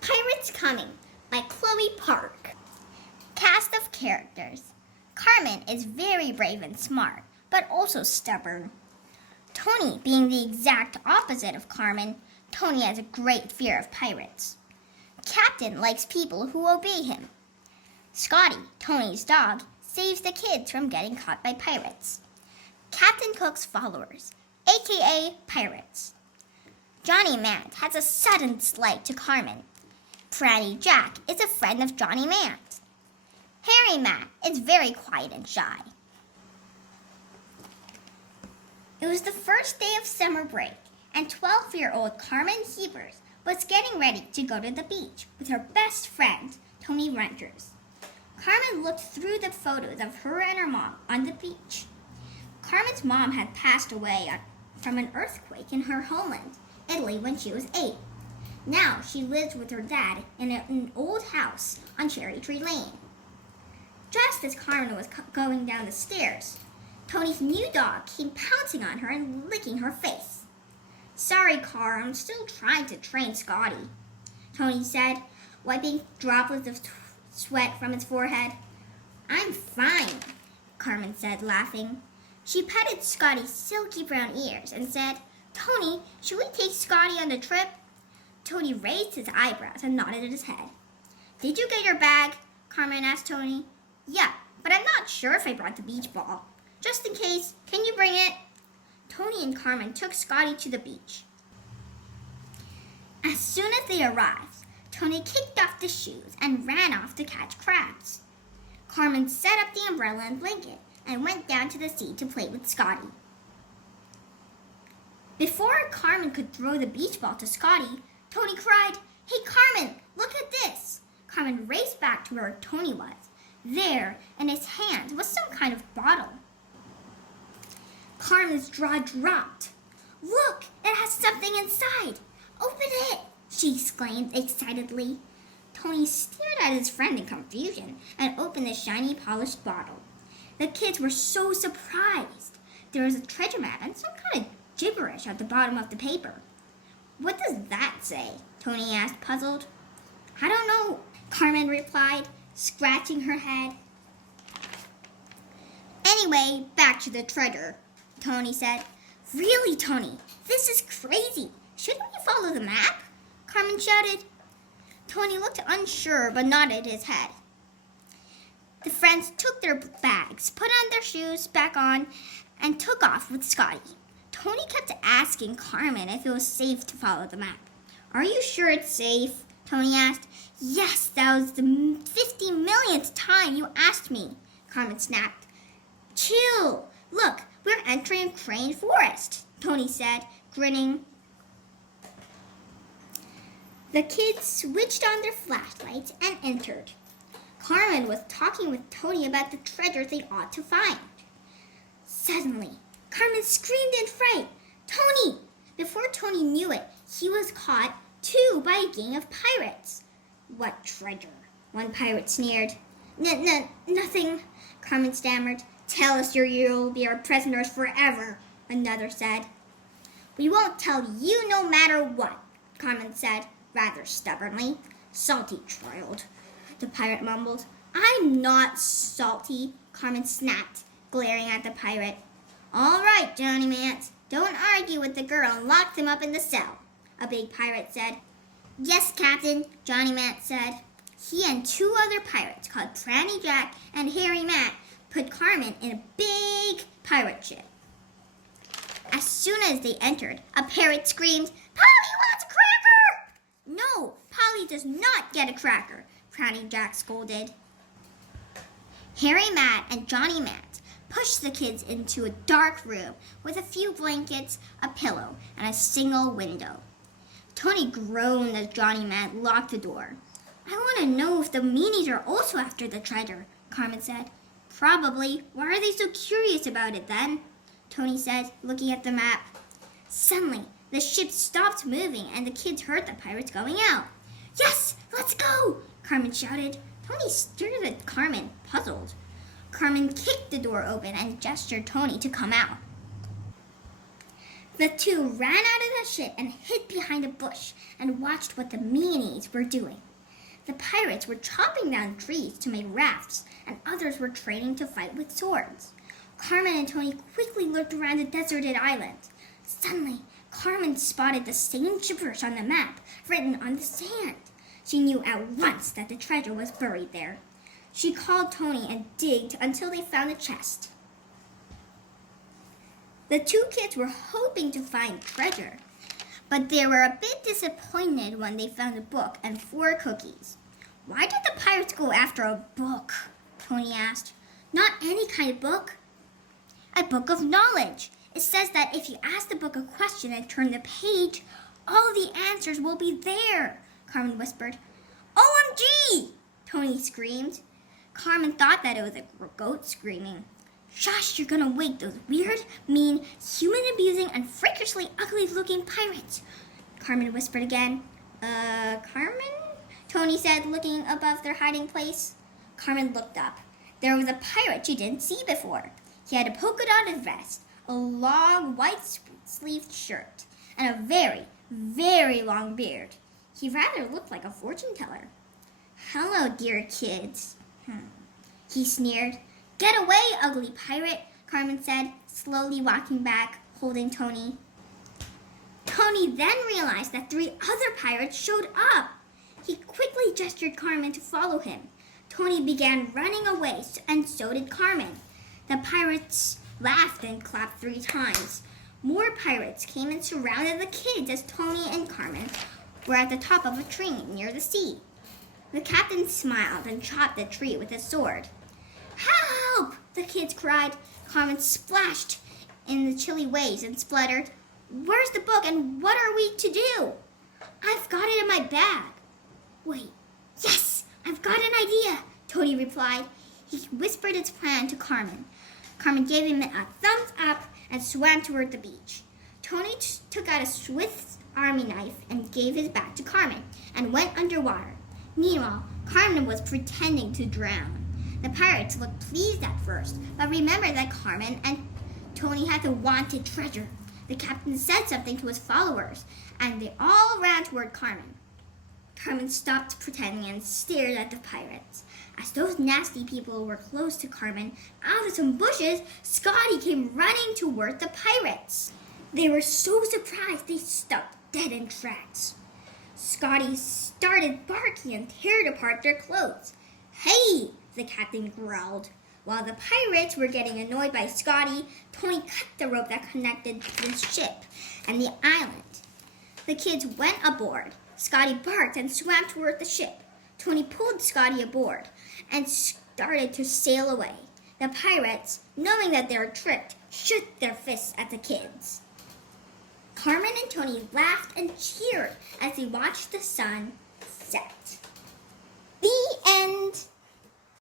Pirates Coming by Chloe Park. Cast of characters. Carmen is very brave and smart, but also stubborn. Tony being the exact opposite of Carmen, Tony has a great fear of pirates. Captain likes people who obey him. Scotty, Tony's dog, saves the kids from getting caught by pirates. Captain Cook's followers, aka pirates. Johnny Mant has a sudden dislike to Carmen. Franny Jack is a friend of Johnny Mant. Harry Matt is very quiet and shy. It was the first day of summer break, and 12-year-old Carmen Hebers was getting ready to go to the beach with her best friend, Tony Renters. Carmen looked through the photos of her and her mom on the beach. Carmen's mom had passed away from an earthquake in her homeland, Italy, when she was 8. Now she lives with her dad in an old house on Cherry Tree Lane. Just as Carmen was going down the stairs, Tony's new dog came pouncing on her and licking her face. "Sorry, Car, I'm still trying to train Scotty," Tony said, wiping droplets of sweat from his forehead. "I'm fine," Carmen said, laughing. She petted Scotty's silky brown ears and said, "Tony, should we take Scotty on the trip?" Tony raised his eyebrows and nodded his head. "Did you get your bag?" Carmen asked Tony. "Yeah, but I'm not sure if I brought the beach ball. Just in case, can you bring it?" Tony and Carmen took Scotty to the beach. As soon as they arrived, Tony kicked off the shoes and ran off to catch crabs. Carmen set up the umbrella and blanket and went down to the sea to play with Scotty. Before Carmen could throw the beach ball to Scotty, Tony cried, "Hey Carmen, look at this!" Carmen raced back to where Tony was. There, in his hand, was some kind of bottle. Carmen's jaw dropped. "Look, it has something inside! Open it!" she exclaimed excitedly. Tony stared at his friend in confusion and opened the shiny, polished bottle. The kids were so surprised. There was a treasure map and some kind of gibberish at the bottom of the paper. "What does that say?" Tony asked, puzzled. "I don't know," Carmen replied, scratching her head. "Anyway, back to the treasure," Tony said. "Really, Tony? This is crazy. Shouldn't we follow the map?" Carmen shouted. Tony looked unsure but nodded his head. The friends took their bags, put on their shoes back on, and took off with Scotty. Tony kept asking Carmen if it was safe to follow the map. "Are you sure it's safe?" Tony asked. "Yes, that was the 50 millionth time you asked me," Carmen snapped. "Chill. Look, we're entering Crane Forest," Tony said, grinning. The kids switched on their flashlights and entered. Carmen was talking with Tony about the treasure they ought to find. Suddenly, Carmen screamed in fright, "Tony!" Before Tony knew it, he was caught, too, by a gang of pirates. "What treasure?" one pirate sneered. Nothing," Carmen stammered. "Tell us or you'll be our prisoners forever," another said. "We won't tell you no matter what," Carmen said, rather stubbornly. "Salty child," the pirate mumbled. "I'm not salty," Carmen snapped, glaring at the pirate. "All right, Johnny Mant, don't argue with the girl and lock them up in the cell," a big pirate said. "Yes, Captain," Johnny Mant said. He and 2 other pirates called Franny Jack and Harry Matt put Carmen in a big pirate ship. As soon as they entered, a parrot screamed, "Polly wants a cracker!" "No, Polly does not get a cracker," Franny Jack scolded. Harry Matt and Johnny Matt pushed the kids into a dark room with a few blankets, a pillow, and a single window. Tony groaned as Johnny Matt locked the door. "I want to know if the meanies are also after the treasure," Carmen said. "Probably. Why are they so curious about it then?" Tony said, looking at the map. Suddenly, the ship stopped moving and the kids heard the pirates going out. "Yes, let's go!" Carmen shouted. Tony stared at Carmen, puzzled. Carmen kicked the door open and gestured Tony to come out. The two ran out of the ship and hid behind a bush and watched what the meanies were doing. The pirates were chopping down trees to make rafts, and others were training to fight with swords. Carmen and Tony quickly looked around the deserted island. Suddenly, Carmen spotted the same gibberish on the map written on the sand. She knew at once that the treasure was buried there. She called Tony and digged until they found a chest. The two kids were hoping to find treasure, but they were a bit disappointed when they found a book and 4 cookies. "Why did the pirates go after a book?" Tony asked. "Not any kind of book. A book of knowledge. It says that if you ask the book a question and turn the page, all the answers will be there," Carmen whispered. "OMG!" Tony screamed. Carmen thought that it was a goat screaming. "Shush, you're gonna wake those weird, mean, human-abusing, and freakishly ugly-looking pirates," Carmen whispered again. Carmen?" Tony said, looking above their hiding place. Carmen looked up. There was a pirate she didn't see before. He had a polka-dotted vest, a long white-sleeved shirt, and a very, very long beard. He rather looked like a fortune teller. "Hello, dear kids," he sneered. "Get away, ugly pirate," Carmen said, slowly walking back, holding Tony. Tony then realized that 3 other pirates showed up. He quickly gestured Carmen to follow him. Tony began running away, and so did Carmen. The pirates laughed and clapped 3 times. More pirates came and surrounded the kids as Tony and Carmen were at the top of a tree near the sea. The captain smiled and chopped the tree with his sword. "Help!" the kids cried. Carmen splashed in the chilly waves and spluttered, "Where's the book and what are we to do?" "I've got it in my bag." "Wait, yes, I've got an idea," Tony replied. He whispered his plan to Carmen. Carmen gave him a thumbs up and swam toward the beach. Tony took out a Swiss Army knife and gave his back to Carmen and went underwater. Meanwhile, Carmen was pretending to drown. The pirates looked pleased at first, but remembered that Carmen and Tony had the wanted treasure. The captain said something to his followers, and they all ran toward Carmen. Carmen stopped pretending and stared at the pirates. As those nasty people were close to Carmen, out of some bushes, Scotty came running toward the pirates. They were so surprised they stopped dead in tracks. Scotty started barking and teared apart their clothes. "Hey!" the captain growled. While the pirates were getting annoyed by Scotty, Tony cut the rope that connected the ship and the island. The kids went aboard. Scotty barked and swam toward the ship. Tony pulled Scotty aboard and started to sail away. The pirates, knowing that they were tricked, shook their fists at the kids. Carmen and Tony laughed and cheered as they watched the sun set. The end.